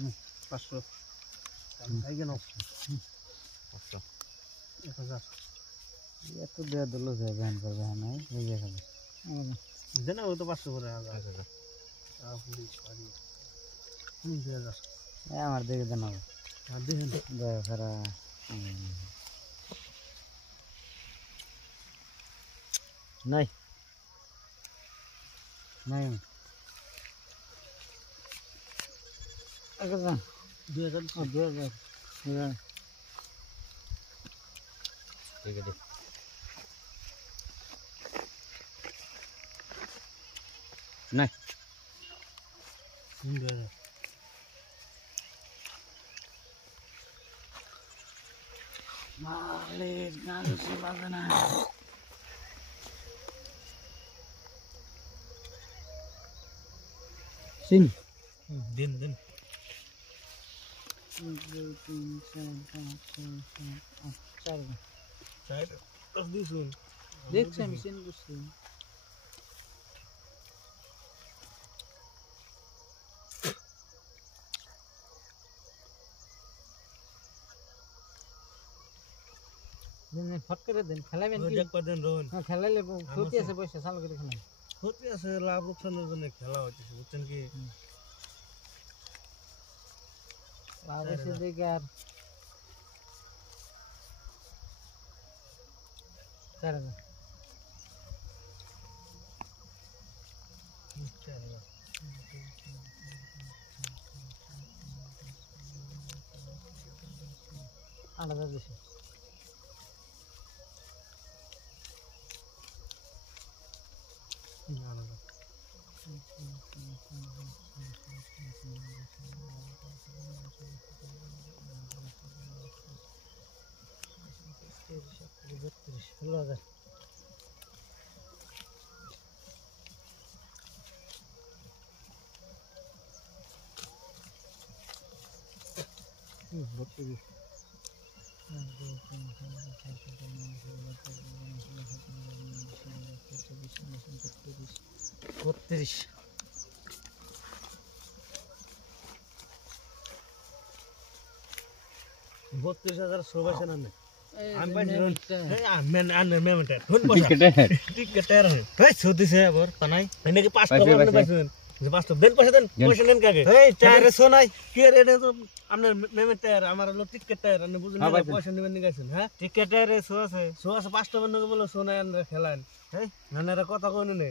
500 তাই কেন 500 1000 এত দেয়া দিল যে ব্যান করবে না এই যে খাবে দেন ও তো 500 করে আলাদা 5000 আপনি পারি 2000 আমার দিকে দেন আর দেখেন দয়া করা নাই নাই আগে যান 2000 ठीक है नहीं 2000 মালের গাছে বাজে না সিন দিন দিন 1 2 3 4 5 6 7 8 চাই দশ দিছুন দেখছি আমি সিন করছি দিন ফট করে দেন খেলাবেন কি এক পর দিন রোহন হ্যাঁ খেলাইলে ক্ষতি আছে পয়সা চালু করে খেলাম ক্ষতি আছে লাভ লোকসানের জন্য খেলা হচ্ছে বুঝছেন কি লাভ আছে দেখে আর 4000 8000 দিছি বত্রিশ বত্রিশ হাজার শোভাইছে না আমি পাইছি টিকেটের ছুটিছে আবার তানাই নাকি 5 টাকা আপনি পাইছেন যে 5 টাকা দেন পয়সা দেন পয়সা নেন কাকে এই টায়ারে সোনাই কি রে এটা তো আপনার মেমেন্টার আমার হলো টিকেটের আপনি বুঝুন না পয়সা নেবেন নি গাইছেন হ্যাঁ টিকেটের শো আছে 5 টাকা নগে বলো সোনাই আনরা খেলান এই নানারা কথা কইনো নে